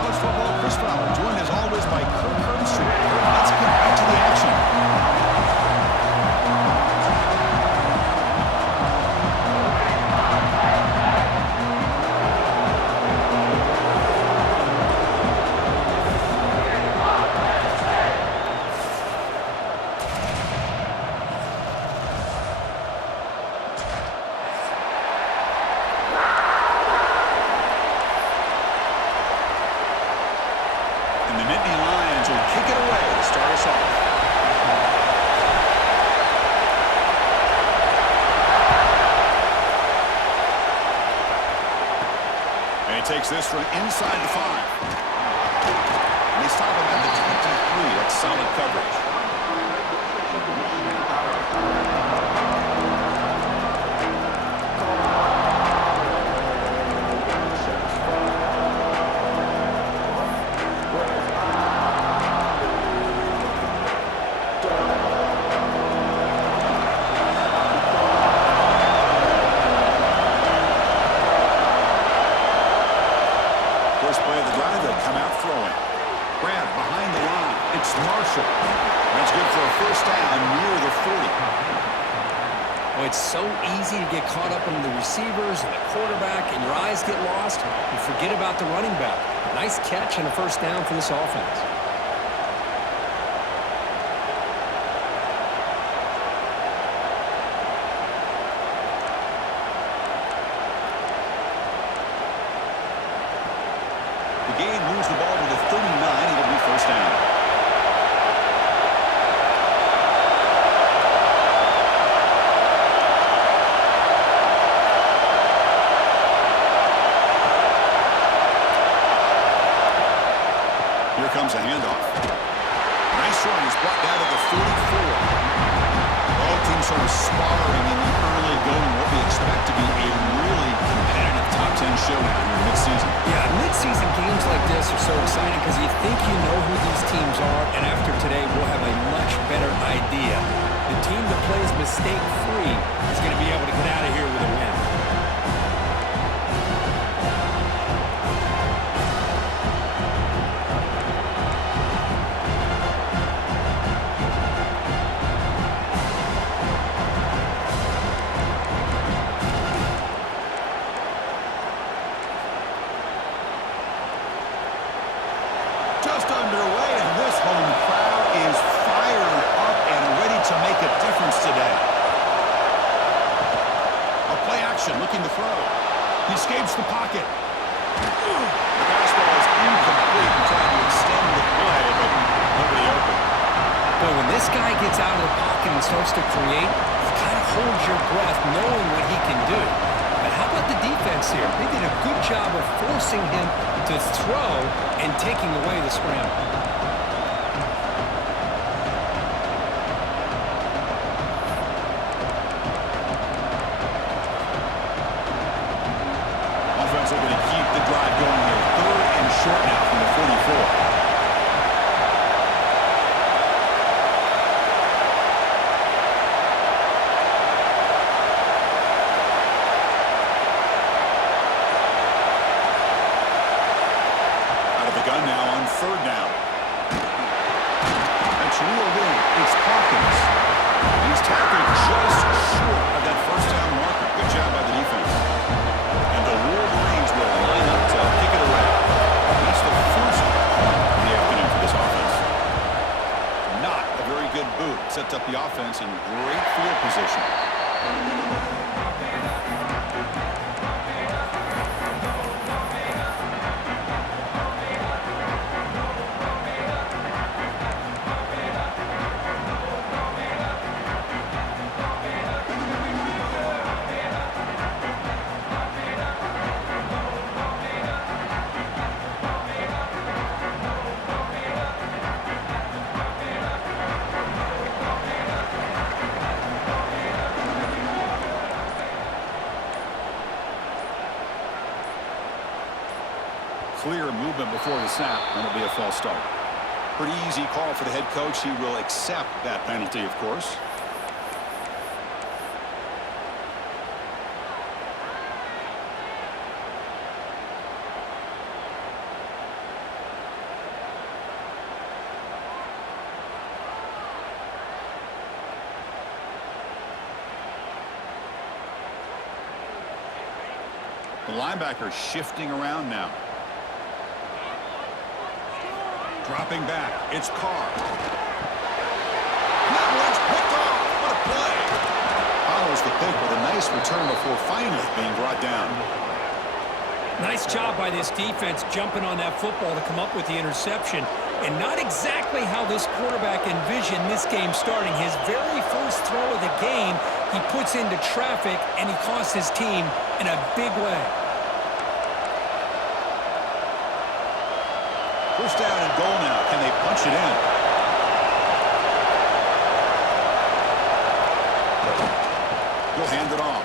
college football, Chris Fowler, joined as always by Kirk Herbstreit. Let's get back to the action. And the Nittany Lions will kick it away to start us off. And he takes this from inside the 5. And they stop him at the 23. That's solid coverage. First play of the drive, they'll come out throwing. Grab behind the line. It's Marshall. That's good for a first down near the 40. Oh, it's so easy to get caught up in the receivers and the quarterback, and your eyes get lost. You forget about the running back. Nice catch and a first down for this offense. The game moves the ball to the 39. It'll be first down. Here comes a handoff. Nice run. He's brought down to the 44. Both teams sort of sparring in the early going. What we expect to be a really competitive top 10 showdown here mid-season. Yeah, mid-season games like this are so exciting because you think you know who these teams are, and after today we'll have a much better idea. The team that plays mistake-free is going to be able to get out of here with a win. Just underway, and this home crowd is fired up and ready to make a difference today. A play action, looking to throw. He escapes the pocket. The basketball is incomplete and trying to extend the play, but nobody open. But when this guy gets out of the pocket and starts to create, you kind of hold your breath knowing what he can do. But how about the defense here? They did a good job of forcing him to throw and taking away the scramble. Offense are going to keep the drive going here. 3rd and short now from the 44. Gun now on 3rd down. That's reeled in. It's Hawkins. He's tackled just short of that first down marker. Good job by the defense. And the Wolverines will line up to kick it away. That's the first point of the afternoon for this offense. Not a very good boot. Sets up the offense in great field position. Clear movement before the snap, and it'll be a false start. Pretty easy call for the head coach. He will accept that penalty, of course. The linebacker shifting around now. Dropping back. It's Carr. That one's picked off. What a play. Follows the pick with a nice return before finally being brought down. Nice job by this defense jumping on that football to come up with the interception. And not exactly how this quarterback envisioned this game starting. His very first throw of the game, he puts into traffic, and he costs his team in a big way. First down and goal now. Can they punch it in? He'll hand it off.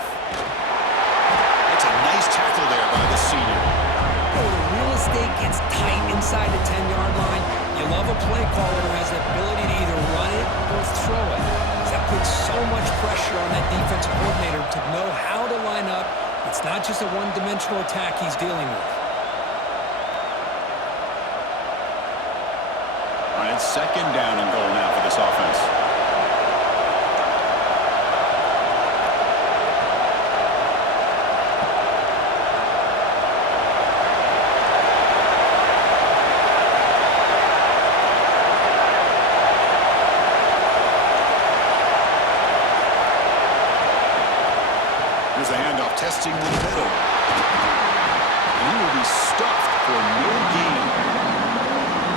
It's a nice tackle there by the senior. Oh, the real estate gets tight inside the 10-yard line. You love a play caller who has the ability to either run it or throw it. That puts so much pressure on that defensive coordinator to know how to line up. It's not just a one-dimensional attack he's dealing with. All right, it's second down and goal now for this offense. Here's a handoff, testing the middle. And he will be stuffed for no gain.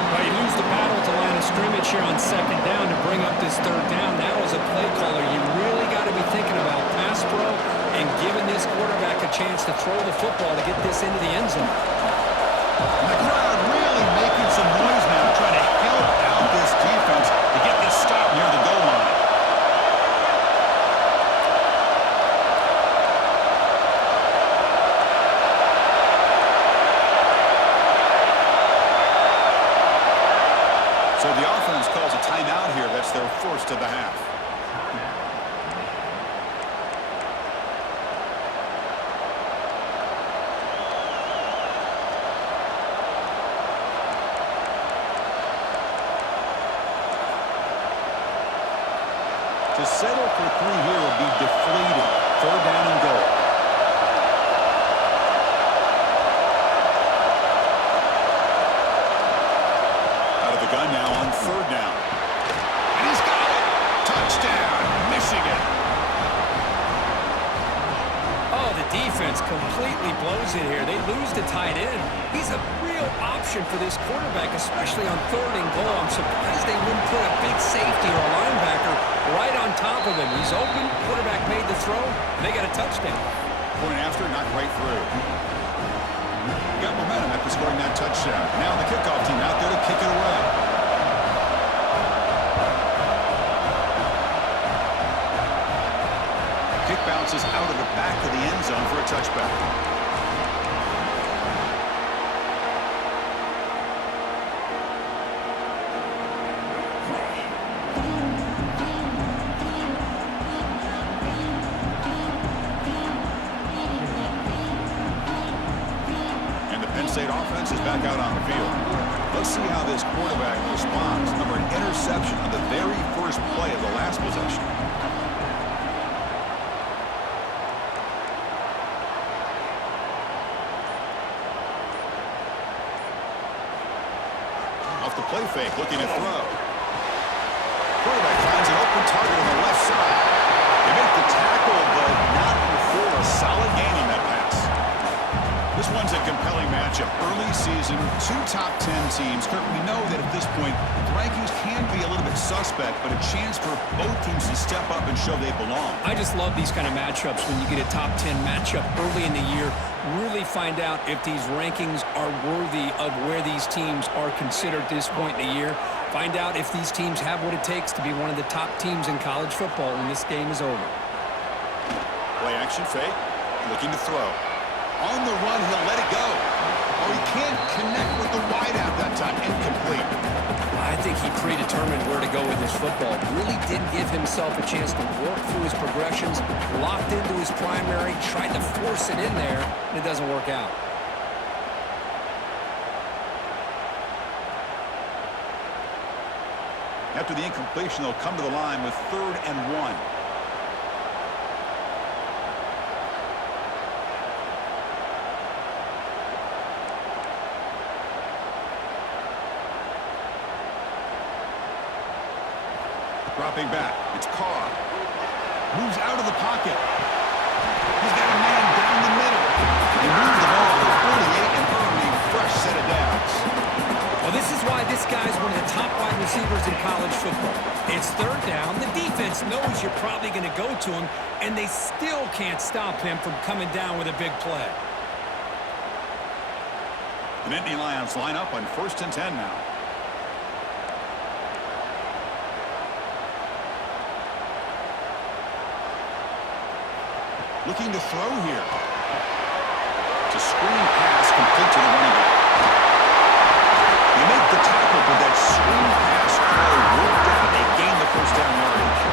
Well, you lose the battle to line of scrimmage here on second down to bring up this third down. Now as a play caller, you really got to be thinking about pass pro and giving this quarterback a chance to throw the football to get this into the end zone. And the crowd really making some noise now, trying to help out this defense to get this stop near the goal line. So the offense calls a timeout here. That's their first of the half. To settle for three here will be deflating. Third down and goal. Gun now on third down. And he's got it. Touchdown, Michigan. Oh, the defense completely blows it here. They lose the tight end. He's a real option for this quarterback, especially on third and goal. I'm surprised they wouldn't put a big safety or a linebacker right on top of him. He's open. Quarterback made the throw, and they got a touchdown. Point after, not right through. Got momentum after scoring that touchdown. Now the kickoff team out there to kick it away. Kick bounces out of the back of the end zone for a touchback. State offense is back out on the field. Let's see how this quarterback responds. Remember, an interception on the very first play of the last possession. Off the play fake, looking to throw. Quarterback finds an open target on the left side. They make the tackle, but not before a solid gain on that pass. This one's a compelling matchup. Early season, two top 10 teams. Kirk, we know that at this point, the rankings can be a little bit suspect, but a chance for both teams to step up and show they belong. I just love these kind of matchups when you get a top 10 matchup early in the year. Really find out if these rankings are worthy of where these teams are considered at this point in the year. Find out if these teams have what it takes to be one of the top teams in college football when this game is over. Play action fake, looking to throw. On the run, he'll let it go. Oh, he can't connect with the wideout that time. Incomplete. I think he predetermined where to go with his football. Really didn't give himself a chance to work through his progressions, locked into his primary, tried to force it in there, and it doesn't work out. After the incompletion, they'll come to the line with 3rd and 1. Dropping back. It's Carr. Moves out of the pocket. He's got a man down the middle. He moves the ball to the 48 and earned a fresh set of downs. Well, this is why this guy's one of the top wide receivers in college football. It's third down. The defense knows you're probably going to go to him, and they still can't stop him from coming down with a big play. The Nittany Lions line up on 1st and 10 now. Looking to throw here. To screen pass complete to the running back. They make the tackle, but that screen pass play worked out. They gain the first down yardage.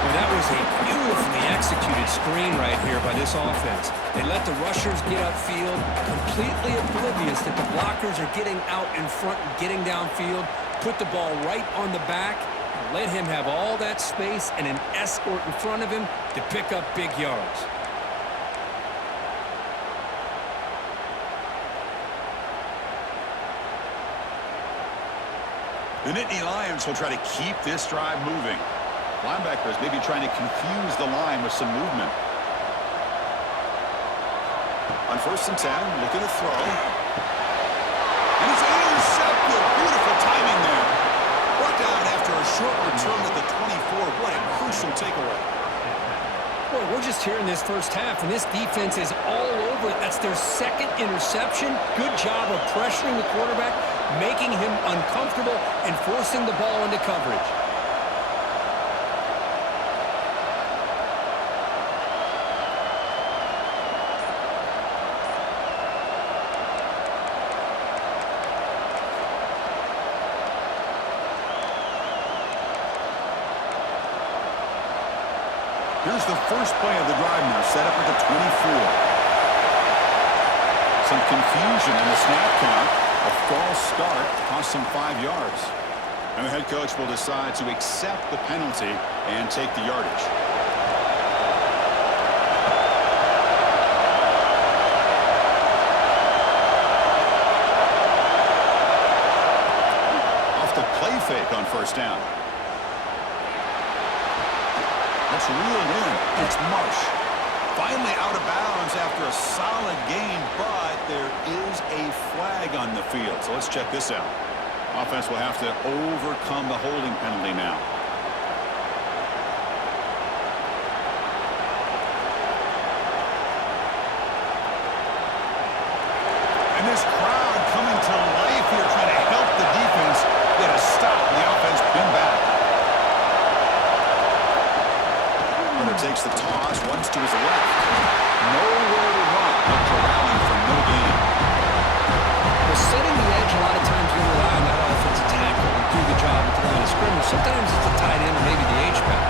Well, that was a beautifully executed screen right here by this offense. They let the rushers get upfield, completely oblivious that the blockers are getting out in front and getting downfield, put the ball right on the back, and let him have all that space and an escort in front of him to pick up big yards. The Nittany Lions will try to keep this drive moving. Linebackers maybe trying to confuse the line with some movement. On 1st and 10, looking to throw. And it's intercepted. Beautiful timing there. Brought down after a short return at the 24. What a crucial takeaway. Boy, we're just here in this first half, and this defense is all over it. That's their second interception. Good job of pressuring the quarterback, making him uncomfortable, and forcing the ball into coverage. Here's the first play of the drive now, set up at the 24. Some confusion in the snap count. A false start cost him 5 yards. And the head coach will decide to accept the penalty and take the yardage. Off the play fake on 1st down. That's reeled in. It's Marsh. Finally out of bounds after a solid gain, but there is a flag on the field. So let's check this out. Offense will have to overcome the holding penalty now. And this crowd coming to life here trying to help the defense get a stop. The offense pinned back. Runner takes the toss, runs to his left. Nowhere to run, but corralling for no gain. Well, setting the edge, a lot of times you rely on that offensive tackle to do the job at the line of scrimmage. Sometimes it's the tight end or maybe the H-back.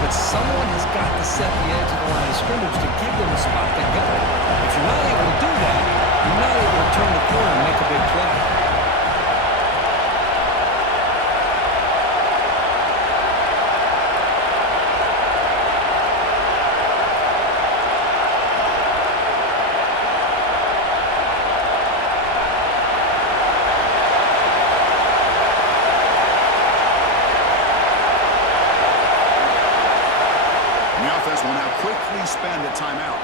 But someone has got to set the edge of the line of scrimmage to give them a spot to go. If you're not able to do that, you're not able to turn the corner and make a big play. Will now quickly spend a timeout.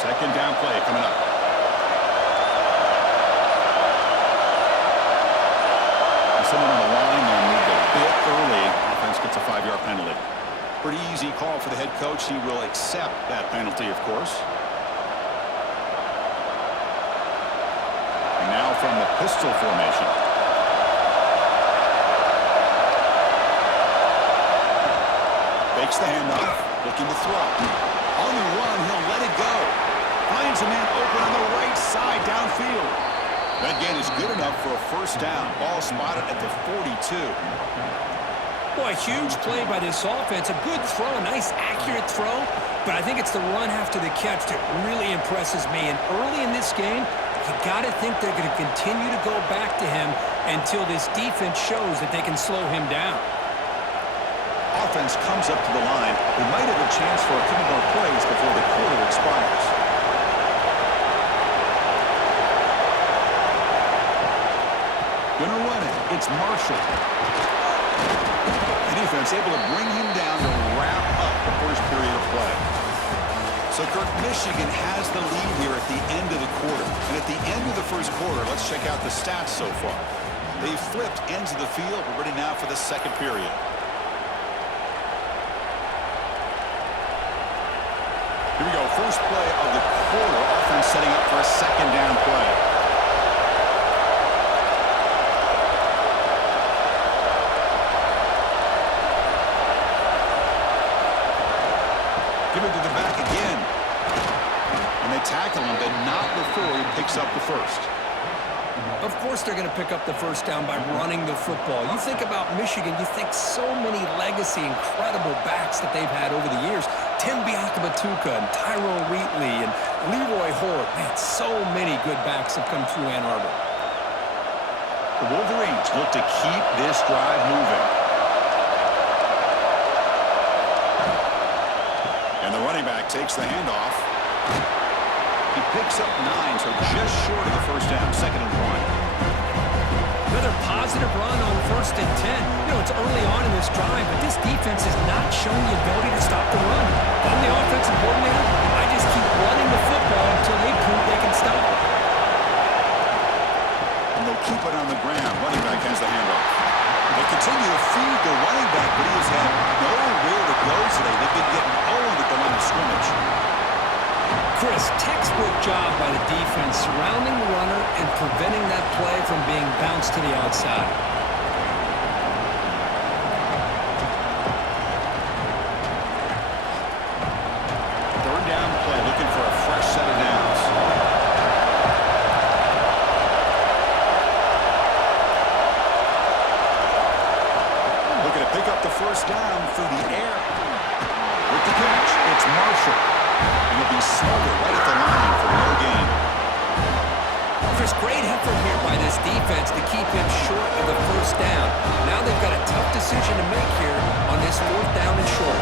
Second down play coming up. And someone on the line there moved a bit early. Offense gets a 5-yard penalty. Pretty easy call for the head coach. He will accept that penalty, of course. And now from the pistol formation. Fakes the handoff, looking to throw. On the run, he'll let it go. Finds a man open on the right side downfield. That gain is good enough for a first down. Ball spotted at the 42. Boy, a huge play by this offense. A good throw, a nice accurate throw. But I think it's the run after the catch that really impresses me. And early in this game, you got to think they're going to continue to go back to him until this defense shows that they can slow him down. Offense comes up to the line. We might have a chance for a couple more plays before the quarter expires. Gonna run it. It's Marshall. The defense able to bring him down to wrap up the first period of play. So, Kirk, Michigan has the lead here at the end of the quarter. And at the end of the first quarter, let's check out the stats so far. They've flipped ends of the field. We're ready now for the second period. Here we go. First play of the quarter. Offense setting up for a second down play. Give it to the back again. And they tackle him, but not before he picks up the first. Of course they're going to pick up the first down by running the football. You think about Michigan, you think so many legacy, incredible backs that they've had over the years. Tim Biakabatuka and Tyrone Wheatley and Leroy Hort. Man, so many good backs have come through Ann Arbor. The Wolverines look to keep this drive moving. And the running back takes the handoff. He picks up 9, so just short of the first down, 2nd and 1. Another positive run on 1st and 10. You know, it's early on in this drive, but this defense has not shown the ability to stop the run. I'm the offensive coordinator. I just keep running the football until they prove they can stop it. And they'll keep it on the ground. Running back has the handoff. They continue to feed the running back, but he has had nowhere to go today. They've been getting owned at the line of scrimmage. Chris, textbook job by the defense surrounding the runner and preventing that play from being bounced to the outside. Third down play, looking for a fresh set of downs. Looking to pick up the first down through the air. With the catch, it's Marshall. And he'll be smothered right at the line for no gain. Chris, great effort here by this defense to keep him short of the first down. Now they've got a tough decision to make here on this 4th down and short.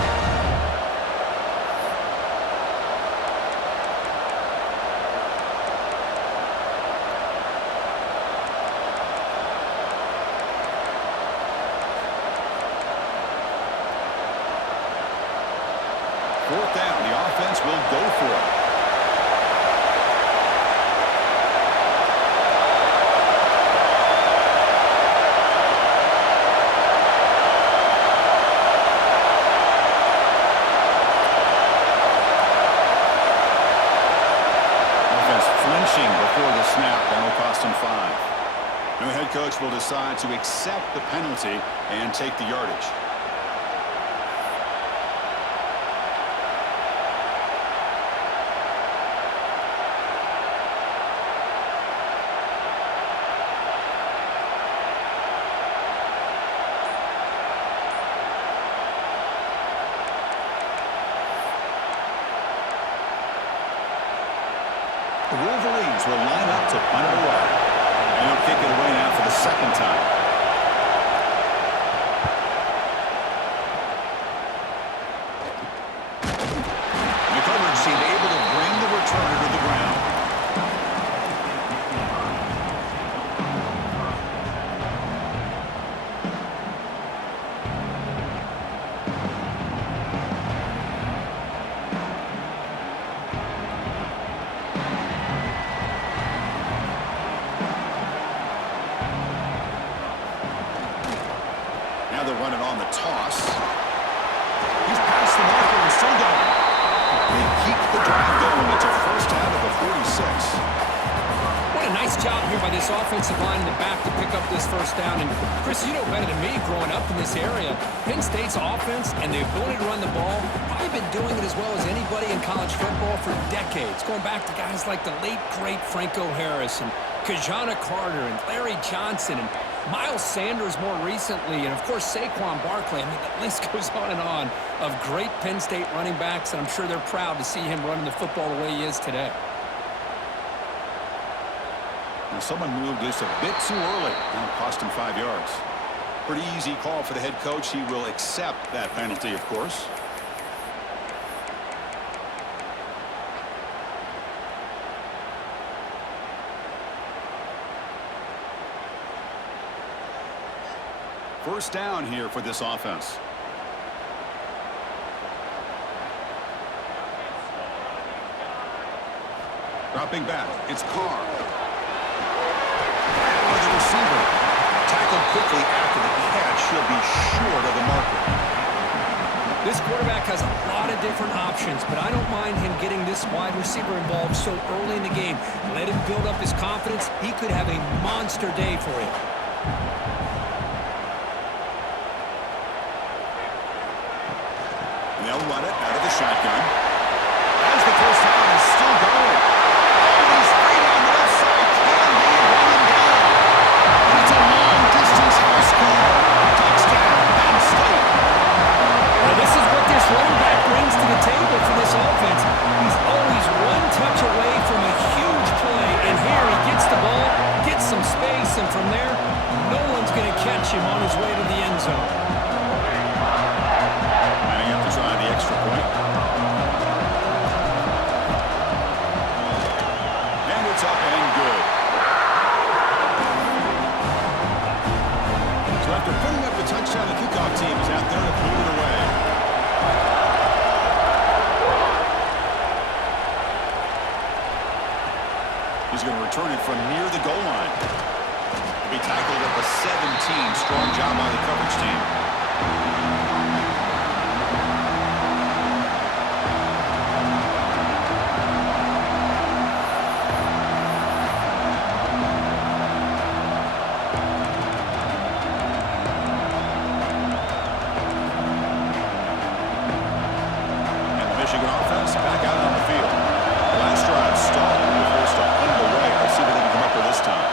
Fourth down, the offense will go for it. Offense flinching before the snap. That'll cost him 5. New head coach will decide to accept the penalty and take the yardage. The Wolverines will line up to punt it away. And he'll kick it away now for the 2nd time. The coverage seemed able to bring the returner to the ground. Now they're running on the toss. He's past the marker and still going. They keep the drive going. It's a first out of the 46. What a nice job here by this offensive line in the back to pick up this first down. And, Chris, you know better than me growing up in this area, Penn State's offense and the ability to run the ball, probably been doing it as well as anybody in college football for decades, going back to guys like the late, great Franco Harris and Kajana Carter and Larry Johnson and Miles Sanders more recently, and of course Saquon Barkley. I mean, the list goes on of great Penn State running backs, and I'm sure they're proud to see him running the football the way he is today. Now someone moved just a bit too early, and it cost him 5 yards. Pretty easy call for the head coach. He will accept that penalty, of course. First down here for this offense. Dropping back, it's Carr. With the receiver. Tackled quickly after the catch. He'll be short of the marker. This quarterback has a lot of different options, but I don't mind him getting this wide receiver involved so early in the game. Let him build up his confidence. He could have a monster day for you. They'll run it out of the shotgun. As the first down is still going. And he's right on the left side. Can he run him down? And it's a long-distance high school touchdown, Penn State. Well, this is what this running back brings to the table for this offense. He's always one touch away from a huge play. And here he gets the ball, gets some space, and from there, no one's going to catch him on his way to the end zone. Try the extra point. And it's up and good. So after putting up the touchdown, the kickoff team is out there to put it away. He's going to return it from near the goal line. He'll be tackled at the 17. Strong job by the coverage team. Back out on the field. The last drive stalled with the first underway. Let's see what they can come up with this time.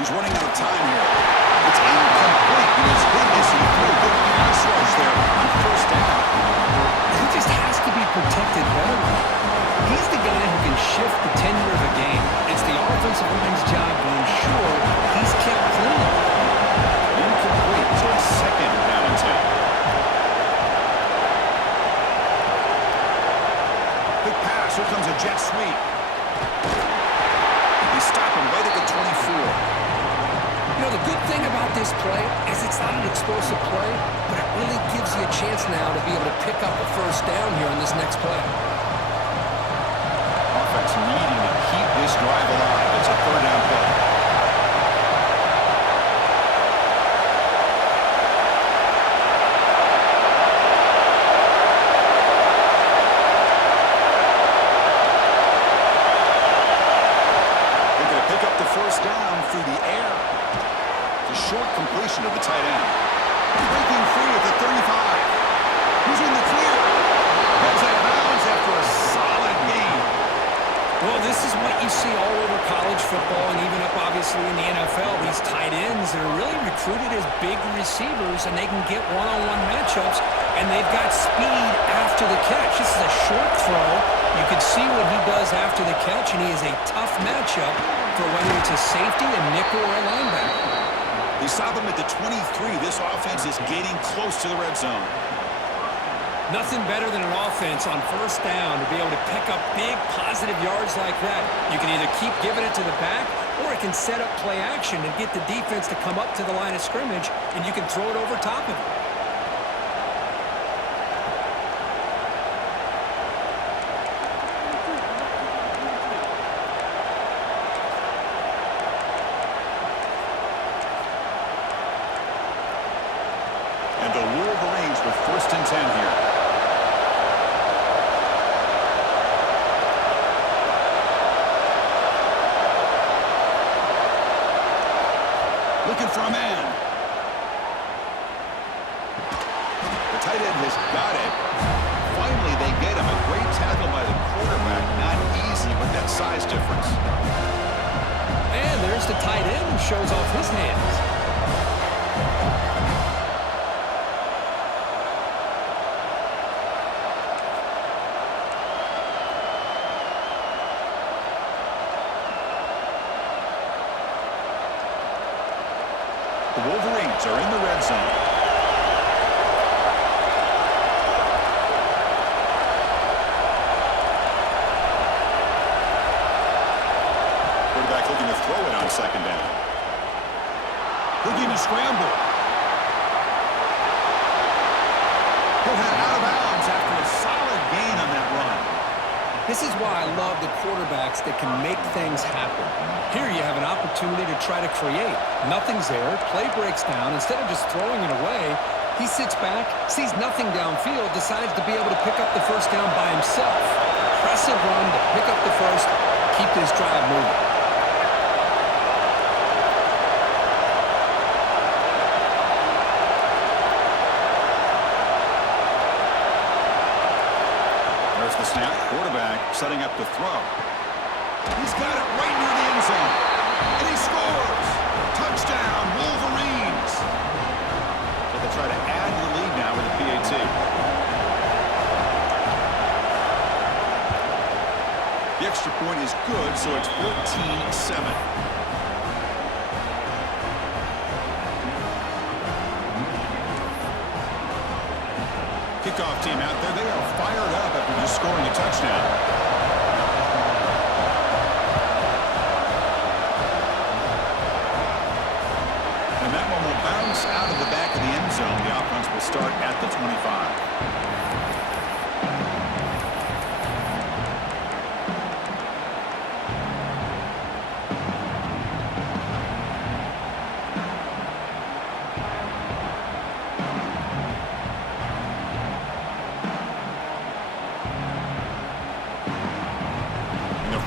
He's running out of time here. It's incomplete. He was hit as he threw a good pass rush there on first down. He just has to be protected better. He's the guy who can shift the tenure of a game. It's the offensive line's job to ensure he's kept clean. Incomplete. So it's second down and 10. Here comes a jet sweep. They stop him right at the 24. You know, the good thing about this play is it's not an explosive play, but it really gives you a chance now to be able to pick up a first down here on this next play. Offense needing to keep this drive alive. It's a third down play. Through the air. The short completion of the tight end. Breaking free at the 35. Who's in the clear? Goes out of bounds after a solid gain. Well, this is what you see all over college football and even up obviously in the NFL. These tight ends that are really recruited as big receivers, and they can get one-on-one matchups, and they've got speed after the catch. This is a short throw. You can see what he does after the catch, and he is a tough matchup for whether it's a safety, a nickel, or a linebacker. They stop him at the 23. This offense is getting close to the red zone. Nothing better than an offense on first down to be able to pick up big positive yards like that. You can either keep giving it to the back, or it can set up play action and get the defense to come up to the line of scrimmage, and you can throw it over top of it. And the Wolverines with first and 10 here. Looking for a man. The tight end has got it. Finally, they get him. A great tackle by the quarterback. Not easy with that size difference. And there's the tight end who shows off his hands. The Wolverines are in the red zone. Quarterback looking to throw it on second down. Looking to scramble. He'll head out of bounds after a solid gain on that run. This is why I love the quarterbacks that can make things happen. Here you have an opportunity to try to create. Nothing's there. Play breaks down. Instead of just throwing it away, he sits back, sees nothing downfield, decides to be able to pick up the first down by himself. Impressive run to pick up the first, keep this drive moving. There's the snap. Quarterback setting up to throw. He's got it right near the end zone. And he scores! Touchdown, Wolverines! So they try to add to the lead now with a PAT. The extra point is good, so it's 14-7. Kickoff team out there. They are fired up after just scoring a touchdown. And that one will bounce out of the back of the end zone. The offense will start at the 25.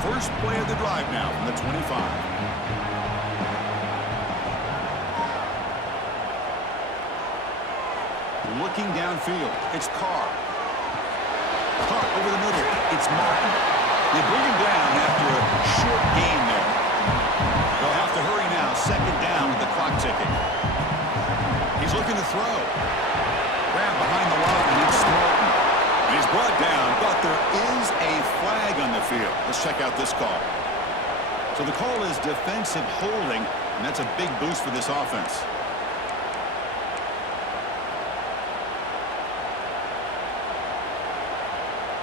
First play of the drive now from the 25. Looking downfield, it's Carr. Carr over the middle, it's Martin. They bring him down after a short gain there. They'll have to hurry now, second down with the clock ticking. He's looking to throw. Grab behind the line, and it's Martin. And he's brought down, but there is a flag on the field. Let's check out this call. So the call is defensive holding, and that's a big boost for this offense.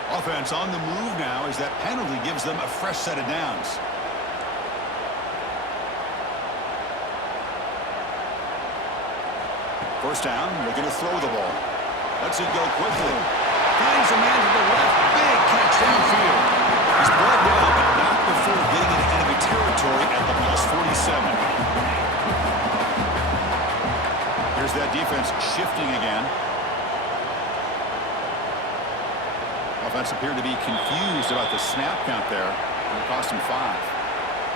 Offense on the move now as that penalty gives them a fresh set of downs. First down, looking to throw the ball. Lets it go quickly. Finds a man to the left. Big catch downfield. He's brought down, but not before getting into enemy territory at the +47. Here's that defense shifting again. Offense appeared to be confused about the snap count there. It cost him 5.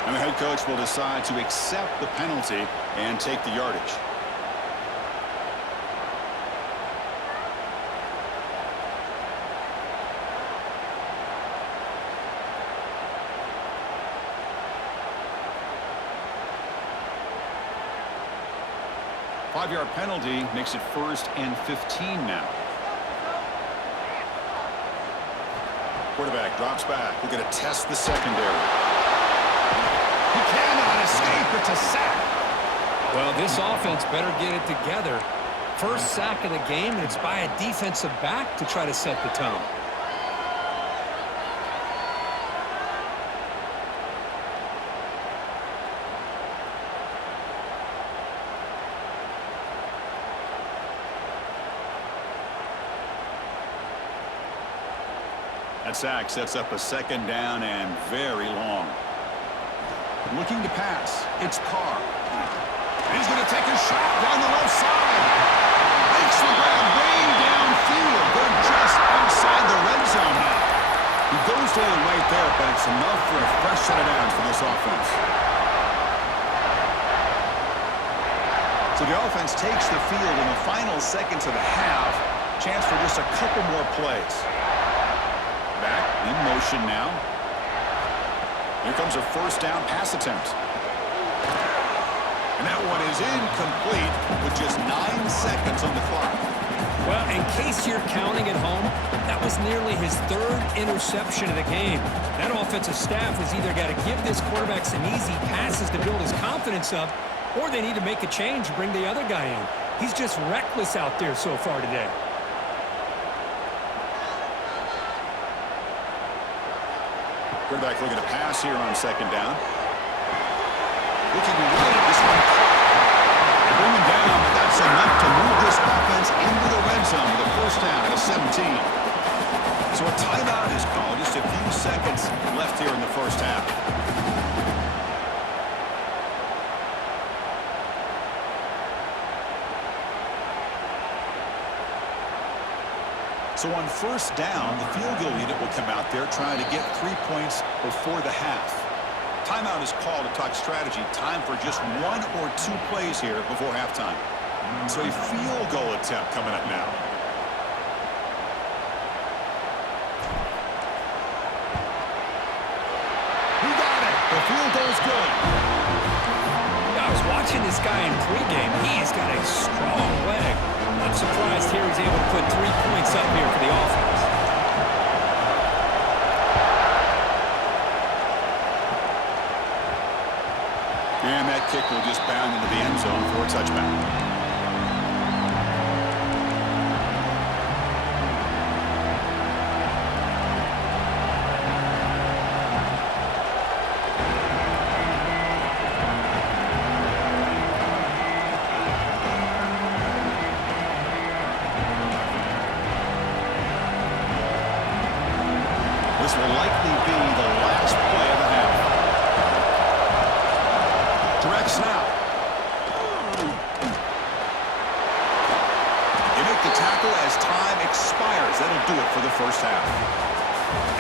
And the head coach will decide to accept the penalty and take the yardage. Five-yard penalty makes it 1st and 15 now. Quarterback drops back. We're going to test the secondary. He cannot escape. It's a sack. Well, this offense better get it together. First sack of the game, and it's by a defensive back to try to set the tone. That sack sets up a second down and very long. Looking to pass. It's Carr. And he's going to take a shot down the left side. Makes the grab way downfield. They're just outside the red zone now. He goes to the right there, but it's enough for a fresh set of downs for this offense. So the offense takes the field in the final seconds of the half. Chance for just a couple more plays. Back in motion now. Here comes a first down pass attempt. And that one is incomplete with just 9 seconds on the clock. Well, in case you're counting at home, that was nearly his 3rd interception of the game. That offensive staff has either got to give this quarterback some easy passes to build his confidence up, or they need to make a change and bring the other guy in. He's just reckless out there so far today. Quarterback looking to pass here on 2nd down. Looking right, this one caught. They bring him down, but that's enough to move this offense into the red zone with a 1st down at a 17. So a timeout is called. Just a few seconds left here in the 1st half. So on 1st down, the field goal unit will come out there trying to get 3 points before the half. Timeout is called to talk strategy. Time for just 1 or 2 plays here before halftime. So a field goal attempt coming up now. He got it. The field goal's good. I was watching this guy in pregame. He's got a strong leg. I'm surprised here he's able to put 3 points up here for the offense. And that kick will just bound into the end zone for a touchback. This will likely be the last play of the half. Direct snap. They make the tackle as time expires. That'll do it for the 1st half.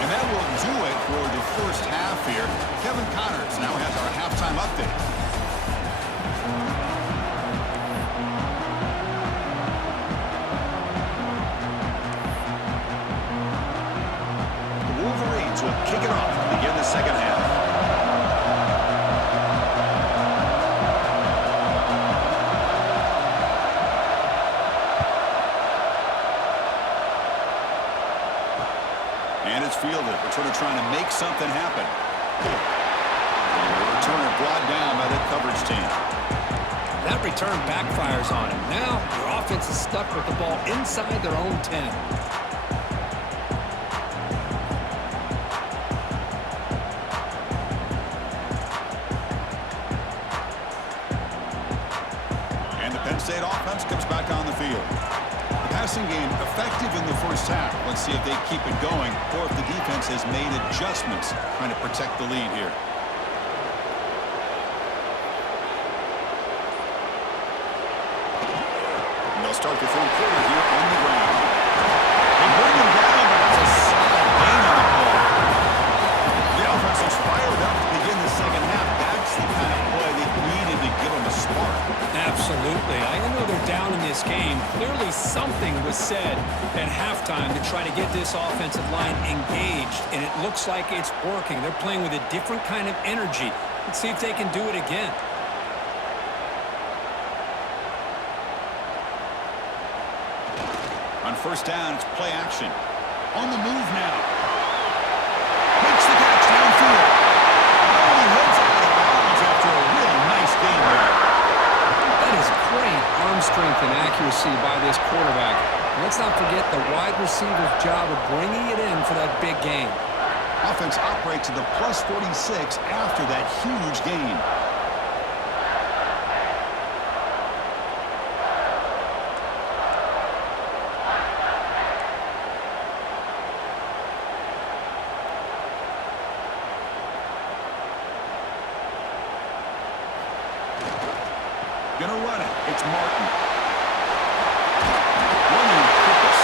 And that will do it for the 1st half here. Kevin Connors now has our halftime update. Will kick it off to begin the 2nd half. And it's fielded. Returner trying to make something happen. And the returner brought down by the coverage team. That return backfires on him. Now your offense is stuck with the ball inside their own 10. State offense comes back on the field. The passing game effective in the 1st half. Let's see if they keep it going or if the defense has made adjustments trying to protect the lead here. And they'll start the 3rd quarter here on the ground. They bring him down, but that's a solid gain on the play. The offense is fired up to begin the 2nd half. That's the kind of play they needed to give them a spark. Absolutely. I know they're down in this game. Clearly something was said at halftime to try to get this offensive line engaged, and it looks like it's working. They're playing with a different kind of energy. Let's see if they can do it again. On 1st down, it's play action. On the move now. Makes the catch downfield. Oh, he heads out of bounds after a real nice game there. That is great arm strength and accuracy by this quarterback. Let's not forget the wide receiver's job of bringing it in for that big game. Offense operates to the +46 after that huge gain. Gonna run it. It's Martin. Running purpose.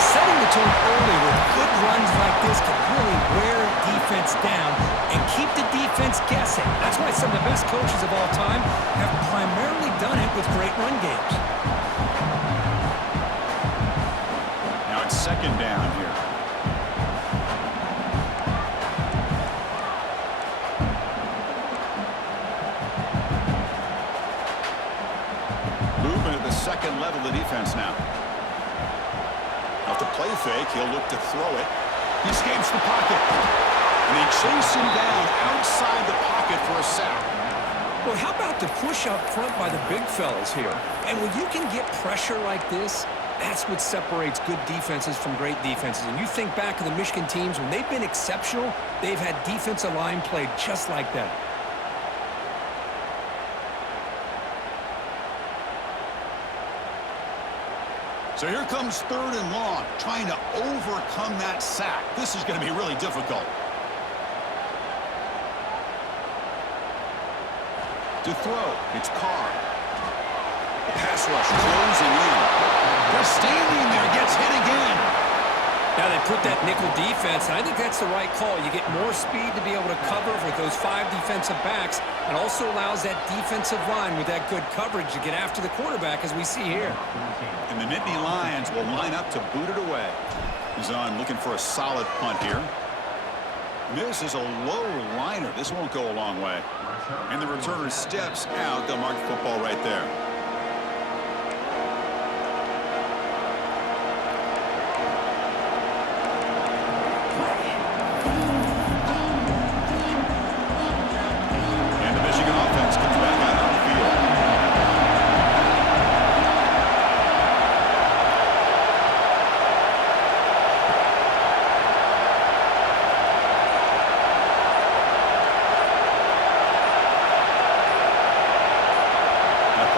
Setting the tone early with good runs like this can really wear defense down and keep the defense guessing. That's why some of the best coaches of all time have primarily done it with great run games. Now it's 2nd down here. second level of defense now. Off the play fake, he'll look to throw it. He escapes the pocket. And they chase him down outside the pocket for a sack. Well, how about the push up front by the big fellas here? And when you can get pressure like this, that's what separates good defenses from great defenses. And you think back to the Michigan teams, when they've been exceptional, they've had defensive line played just like that. So here comes 3rd and long, trying to overcome that sack. This is going to be really difficult. To throw, it's Carr. The pass rush closing in. They're standing there, gets hit again. Now they put that nickel defense, and I think that's the right call. You get more speed to be able to cover with those 5 defensive backs, and also allows that defensive line with that good coverage to get after the quarterback, as we see here. And the Nittany Lions will line up to boot it away. He's on looking for a solid punt here. This is a low liner. This won't go a long way. And the returner steps out. They'll mark football right there. And the Michigan offense comes back out on the field.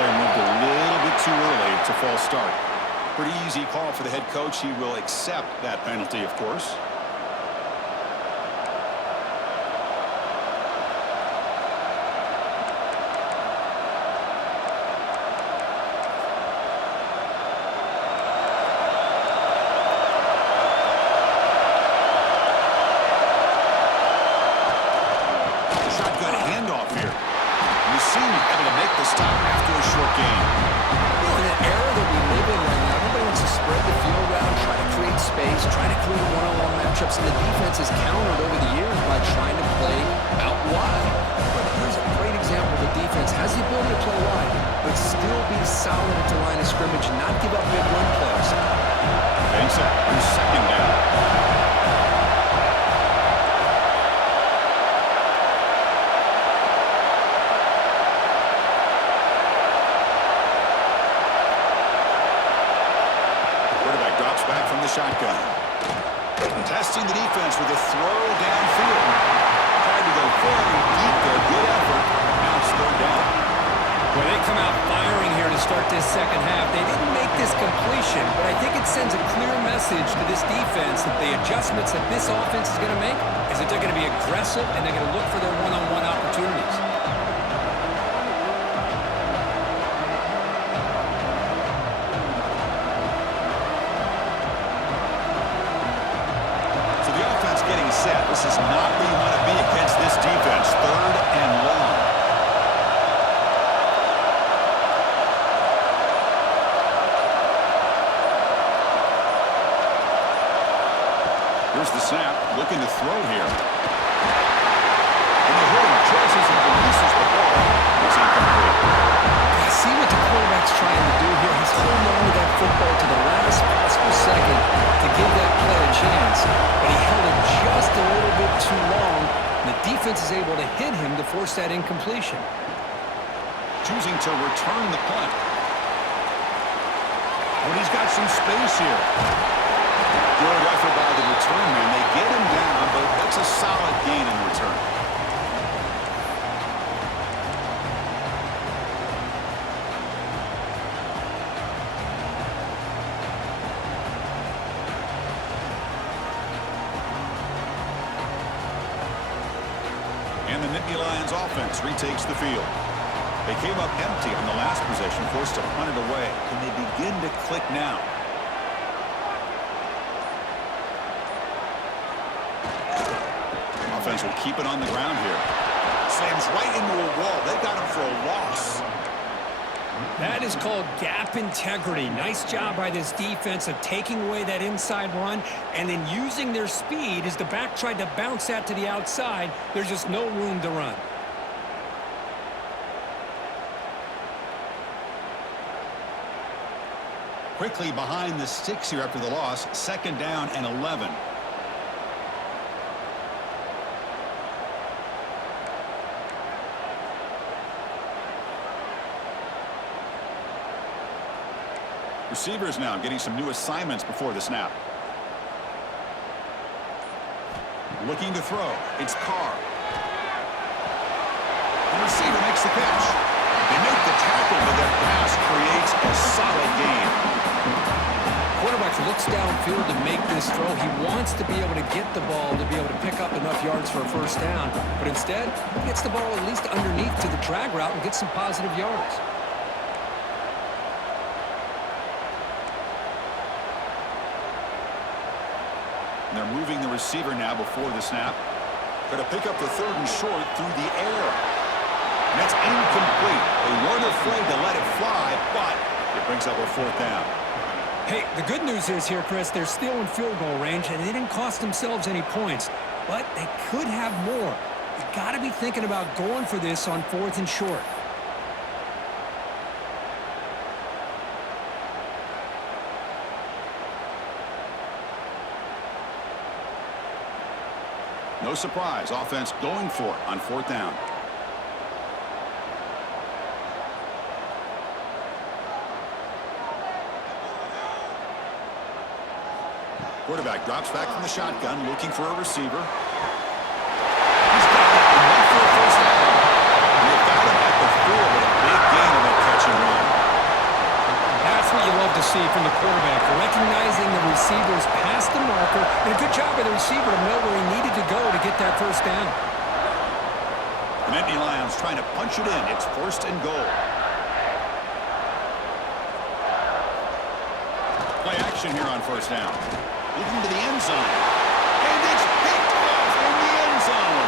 Moved a little bit too early. It's a false start. Pretty easy call for the head coach. He will accept that penalty, of course. Shotgun handoff here. Mussini able to make the stop after a short gain. In the era that we live in right now, everybody wants to spread the field around, try to create space, try to create one-on-one matchups, and the defense has countered over the years by trying to play out wide. But here's a great example of the defense has the ability to play wide, but still be solid at the line of scrimmage and not give up big run plays. Banks up on 2nd down. Back from the shotgun. Testing the defense with a throw downfield. Tried to go very deep there. Good effort. Now it's 3rd down. Well, they come out firing here to start this second half. They didn't make this completion, but I think it sends a clear message to this defense that the adjustments that this offense is going to make is that they're going to be aggressive and they're going to look for their one-on-one opportunities. Set. This is not where you want to be against this defense. 3rd and long. Here's the snap. Looking to throw here. And they hit him just as he releases the ball. It's incomplete. I see what the quarterback's trying to do here. He's holding on to that football to the last possible second to give that play a chance. But he held it just a little bit too long. And the defense is able to hit him to force that incompletion. Choosing to return the punt. But he's got some space here. Good effort by the return man. They get him down, but that's a solid gain in return. And the Nittany Lions offense retakes the field. They came up empty on the last possession, forced to punt it away. Can they begin to click now? Offense will keep it on the ground here. Slams right into a wall. They got him for a loss. That is called gap integrity. Nice job by this defense of taking away that inside run and then using their speed as the back tried to bounce that to the outside. There's just no room to run. quickly behind the sticks here after the loss. 2nd down and 11. Receivers now getting some new assignments before the snap. Looking to throw. It's Carr. The receiver makes the catch. They make the tackle, but that pass creates a solid gain. Quarterback looks downfield to make this throw. He wants to be able to get the ball to be able to pick up enough yards for a first down. But instead, he gets the ball at least underneath to the drag route and gets some positive yards. And they're moving the receiver now before the snap. Going to pick up the 3rd and short through the air. And that's incomplete. They weren't afraid to let it fly, but it brings up a 4th down. Hey, the good news is here, Chris, they're still in field goal range, and they didn't cost themselves any points. But they could have more. You got to be thinking about going for this on 4th and short. No surprise, offense going for it on 4th down. Quarterback drops back from the shotgun, looking for a receiver. He's got it, enough for a first down. They've got him at the 4, but a big gain on that catch and run. That's what you love to see from the quarterback, recognizing the receivers past the marker, and a good job by the receiver to know where he needed to go to get that first down. The Nittany Lions trying to punch it in. It's 1st and goal. Play action here on 1st down. Looking to the end zone. And it's picked off in the end zone.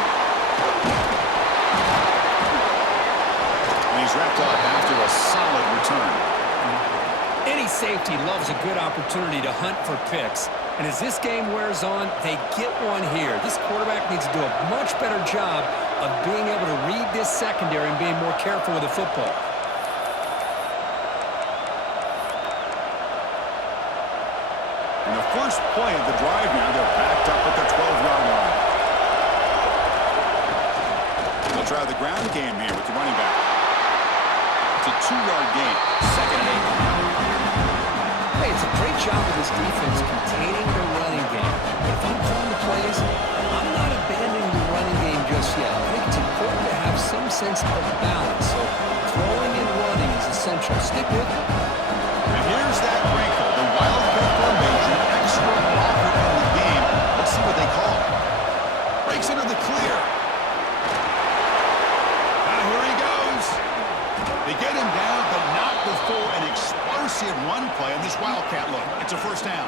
And he's wrapped up after a solid return. Any safety loves a good opportunity to hunt for picks. And as this game wears on, they get one here. This quarterback needs to do a much better job of being able to read this secondary and being more careful with the football. In the first play of the drive now, they're backed up at the 12-yard line. They'll try the ground game here with the running back. It's a 2-yard gain, 2nd and 8. Hey, it's a great job of this defense containing the running game. But if I'm calling the plays, I'm not abandoning the running game just yet. I think it's important to have some sense of balance. So throwing and running is essential. Stick with it. And here's that wrinkle, the wildcat formation, extra blocker in the game. Let's see what they call. Breaks into the clear. Here he goes. They get him down, but not before an explosive run play on this wildcat look. It's a first down.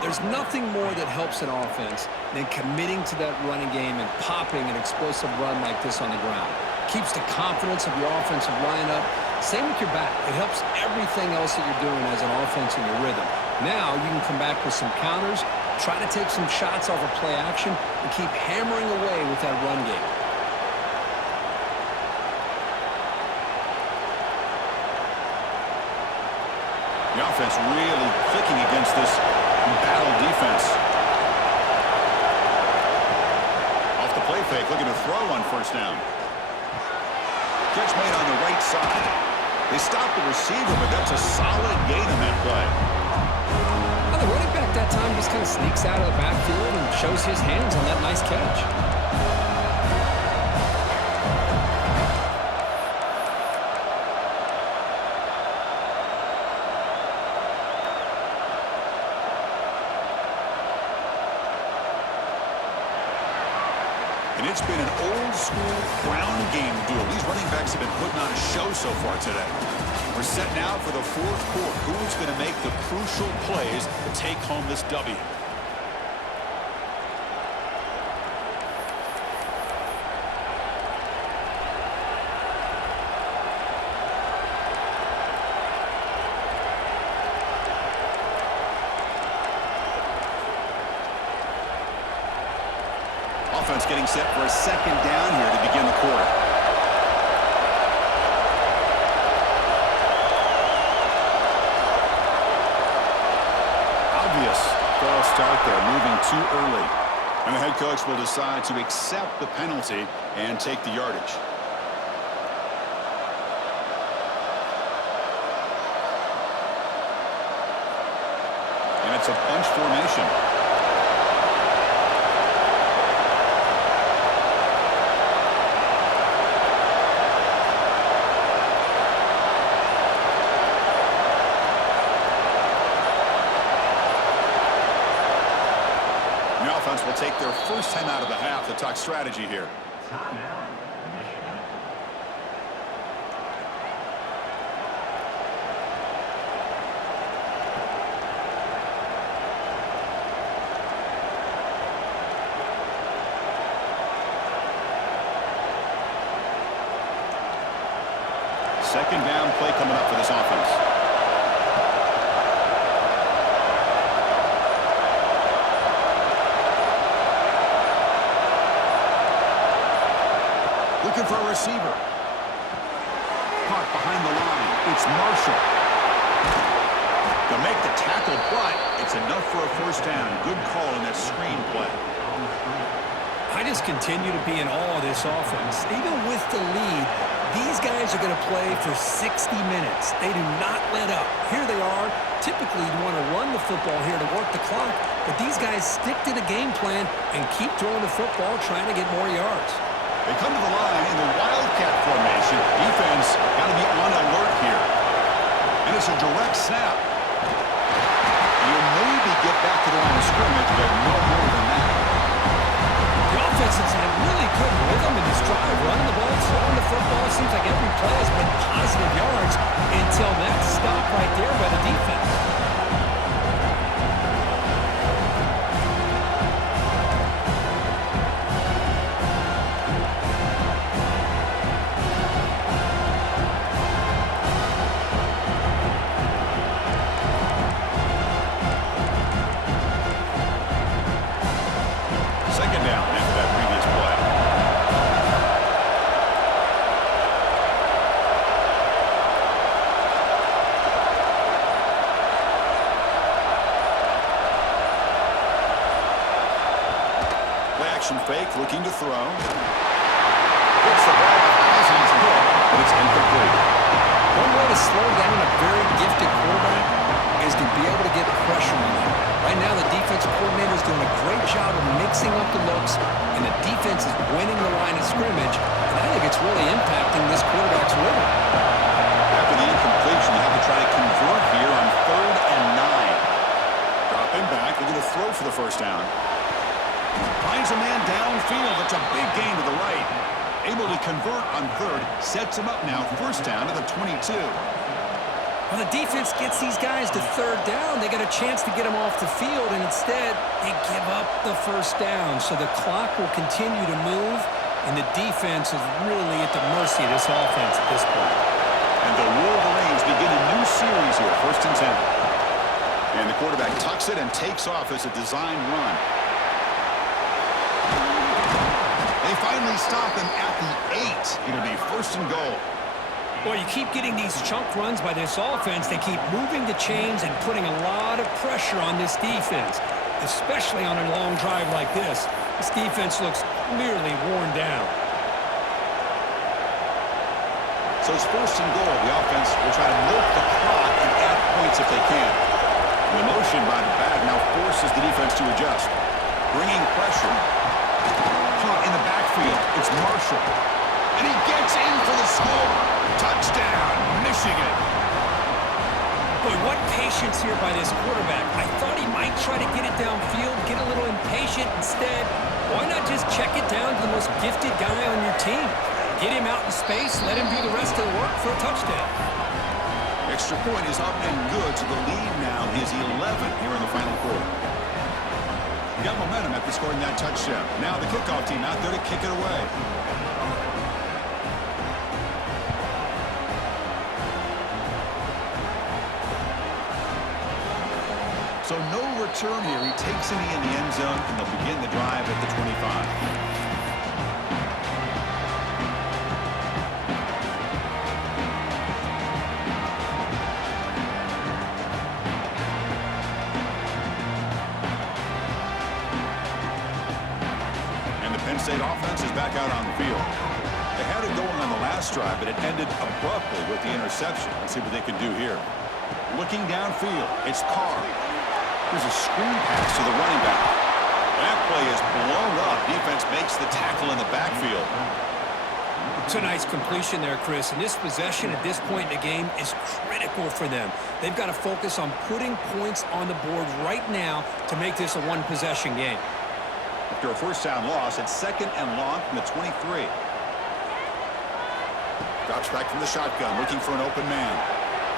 There's nothing more that helps an offense than committing to that running game and popping an explosive run like this on the ground. Keeps the confidence of your offensive lineup. Same with your back. It helps everything else that you're doing as an offense in your rhythm. Now you can come back with some counters, try to take some shots off of play action, and keep hammering away with that run game. The offense really clicking against this battle defense. Off the play fake, looking to throw on first down. Catch made on the right side. They stopped the receiver, but that's a solid gain on that play. Well, the running back that time just kind of sneaks out of the backfield and shows his hands on that nice catch. And it's been an old-school ground game duel. These running backs have been putting on a show so far today. We're set now for the 4th quarter. Who's going to make the crucial plays to take home this W? Offense getting set for a 2nd down here to begin the quarter. start there, moving too early. And the head coach will decide to accept the penalty and take the yardage. And it's a bunch formation. The offense will take their first time out of the half to talk strategy here. Second down play coming up for this offense. Looking for a receiver. Caught behind the line. It's Marshall. To make the tackle, but it's enough for a first down. Good call in that screen play. I just continue to be in awe of this offense. Even with the lead, these guys are going to play for 60 minutes. They do not let up. Here they are. Typically, you want to run the football here to work the clock, but these guys stick to the game plan and keep throwing the football, trying to get more yards. They come to the line in the Wildcat formation. Defense got to be on alert here. And it's a direct snap. You'll maybe get back to the line of scrimmage, but no more than that. The offense has had really good rhythm in this drive, running the ball, throwing the football. Seems like every play has been positive yards until that stop right there by the defense. Second down after that previous play. Play action fake, looking to throw. Gets the ball as he's hit, but it's incomplete. One way to slow down a very gifted quarterback is to be able to get pressure on him. Right now, the defensive coordinator is doing a great job of mixing up the looks, and the defense is winning the line of scrimmage, and I think it's really impacting this quarterback's rhythm. After the incompletion, you have to try to convert here on 3rd and 9. Dropping back, looking to throw for the first down. Finds a man downfield. That's a big gain to the right. Able to convert on 3rd. Sets him up now. First down to the 22. When the defense gets these guys to 3rd down, they get a chance to get them off the field, and instead they give up the first down. So the clock will continue to move, and the defense is really at the mercy of this offense at this point. And the Wolverines begin a new series here. 1st and 10. And the quarterback tucks it and takes off as a design run. They finally stop him at the 8. It'll be 1st and goal. Boy, you keep getting these chunk runs by this offense. They keep moving the chains and putting a lot of pressure on this defense, especially on a long drive like this. This defense looks clearly worn down. So it's 1st and goal. The offense will try to milk the clock and add points if they can. And the motion by the back now forces the defense to adjust. Bringing pressure. Caught in the backfield. It's Marshall. And he gets in for the score. Touchdown, Michigan. Boy, what patience here by this quarterback. I thought he might try to get it downfield, get a little impatient. Instead, why not just check it down to the most gifted guy on your team? Get him out in space, let him do the rest of the work for a touchdown. Extra point is up and good, so the lead now is 11 here in the final quarter. You got momentum after scoring that touchdown. Now the kickoff team out there to kick it away. So no return here. He takes it in the end zone, and they'll begin the drive at the 25. State offense is back out on the field. They had it going on the last drive, but it ended abruptly with the interception. Let's see what they can do here. Looking downfield, it's Carr. Here's a screen pass to the running back. That play is blown up. Defense makes the tackle in the backfield. It's a nice completion there, Chris. And this possession at this point in the game is critical for them. They've got to focus on putting points on the board right now to make this a one-possession game. After a first down loss, it's 2nd and long from the 23. Drops back from the shotgun, looking for an open man.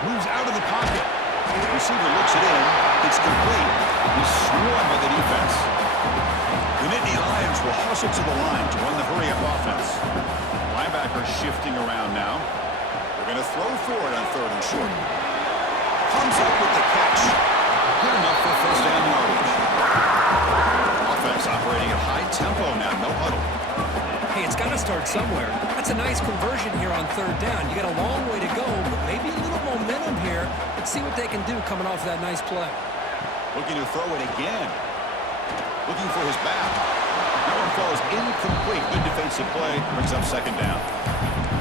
Moves out of the pocket. The receiver looks it in. It's complete. He's swarmed by the defense. The Nittany Lions will hustle to the line to run the hurry-up offense. Linebacker shifting around now. They're going to throw for it on 3rd and short. Comes up with the catch. Good enough for first down yardage. Offense operating at high tempo now. No huddle. Hey, it's got to start somewhere. That's a nice conversion here on 3rd down. You got a long way to go, but maybe a little momentum here. Let's see what they can do coming off that nice play. Looking to throw it again. Looking for his back. That one falls incomplete. Good defensive play. Brings up 2nd down.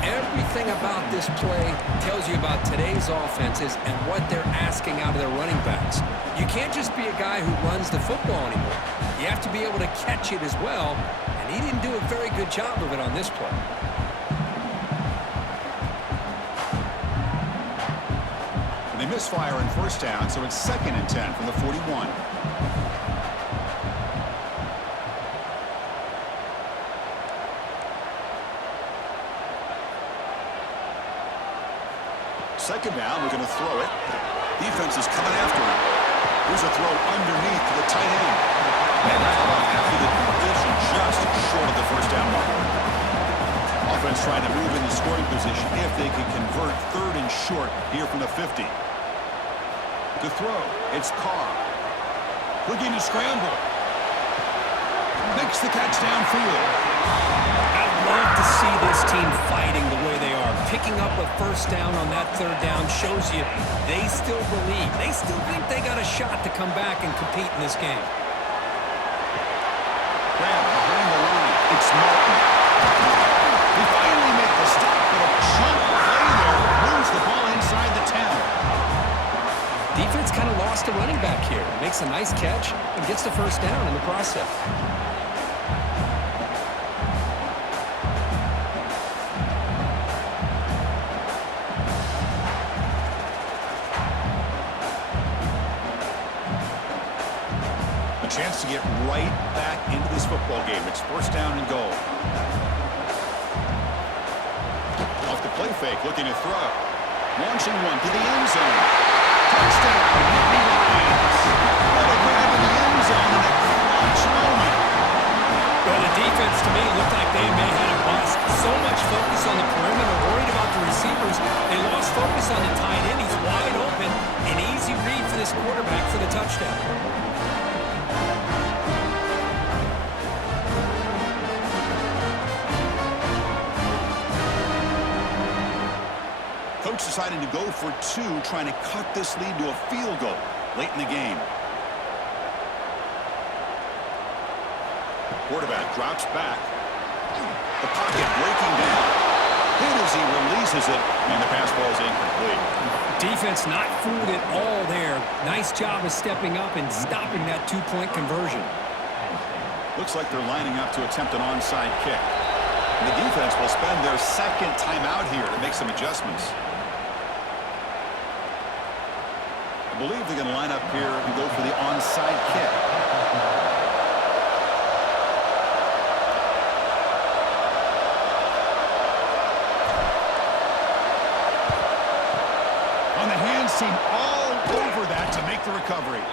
Everything about this play tells you about today's offenses and what they're asking out of their running backs. You can't just be a guy who runs the football anymore. You have to be able to catch it as well, and he didn't do a very good job of it on this play. And they misfire in first down, so it's 2nd and 10 from the 41. Second down, we're going to throw it. Defense is coming after him. Here's a throw underneath to the tight end. And after the completion, just short of the first down marker. Offense trying to move in the scoring position if they can convert 3rd and short here from the 50. To throw, it's Carr. Looking to scramble. Makes the catch downfield. I'd love to see this team fighting the way they are. Picking up a first down on that 3rd down shows you they still believe. They still think they got a shot to come back and compete in this game. Graham behind the line. It's Martin. They finally make the stop, but a chunk play there moves the ball inside the 10. Defense kind of lost a running back here. Makes a nice catch and gets the first down in the process. Chance to get right back into this football game. It's first down and goal. Off the play fake, looking to throw. Launching one to the end zone. Touchdown, Nittany Lions. What a grab in the end zone in a clutch moment. Well, the defense to me looked like they may have a bust. So much focus on the perimeter, worried about the receivers. They lost focus on the tight end. He's wide open. An easy read for this quarterback for the touchdown. Coach deciding to go for 2, trying to cut this lead to a field goal late in the game. Quarterback drops back. The pocket breaking down. Hit as he releases it, and the pass ball is incomplete. Defense not fooled at all there. Nice job of stepping up and stopping that 2-point conversion. Looks like they're lining up to attempt an onside kick. And the defense will spend their 2nd timeout here to make some adjustments. I believe they're going to line up here and go for the onside kick. On the hands team all over that to make the recovery.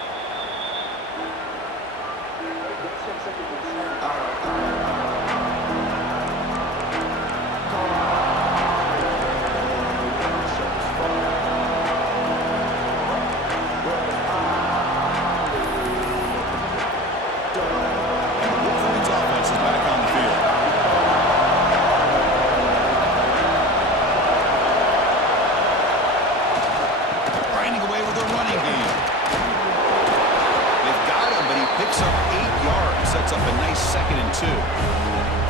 Sets up a nice 2nd and 2.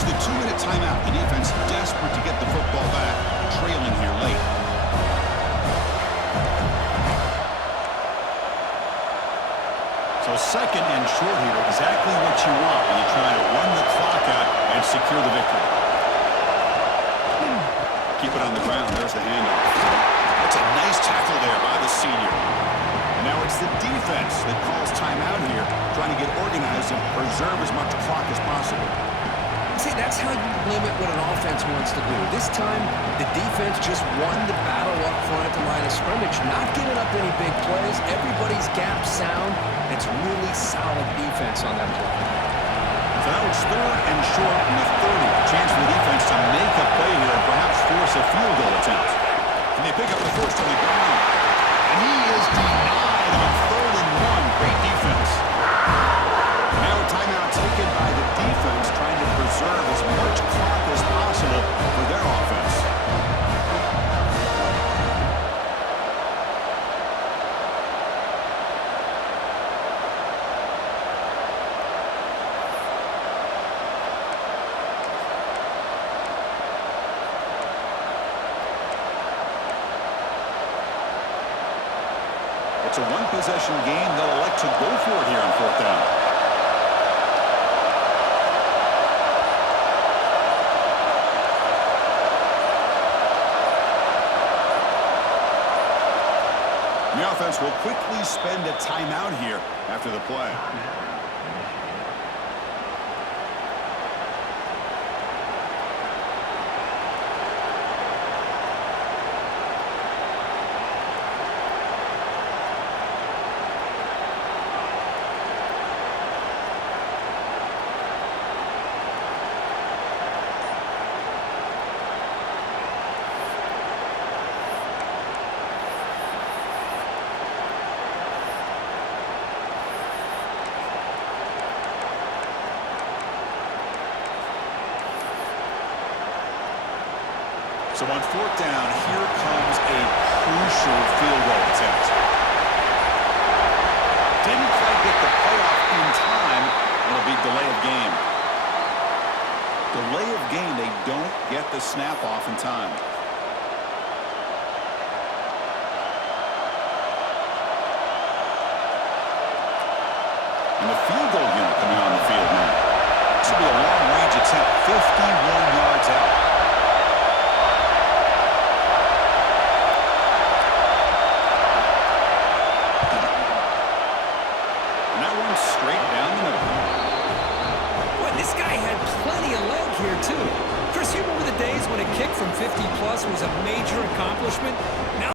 reached the 2-minute timeout. The defense desperate to get the football back, trailing here late. So second and short here, exactly what you want when you try to run the clock out and secure the victory. Keep it on the ground. There's the handoff. That's a nice tackle there by the senior. And now it's the defense that calls timeout here, trying to get organized and preserve as much clock as possible. See, that's how you limit what an offense wants to do. This time, the defense just won the battle up front at the line of scrimmage, not giving up any big plays. Everybody's gap sound. It's really solid defense on that play. So now it's third and short in the 30. Chance for the defense to make a play here and perhaps force a field goal attempt. And they pick up the first on the ground. And he is denied on 3rd and 1. Great defense. Now a timeout taken by the defense, trying to preserve as much clock as possible for their offense. It's a one-possession game. They'll elect to go for it here on 4th down. The offense will quickly spend a timeout here after the play. So on 4th down, here comes a crucial field goal attempt. Didn't quite get the payoff in time. It'll be delay of game. Delay of game, they don't get the snap off in time. And the field goal unit coming on the field now. This will be a long-range attempt, 50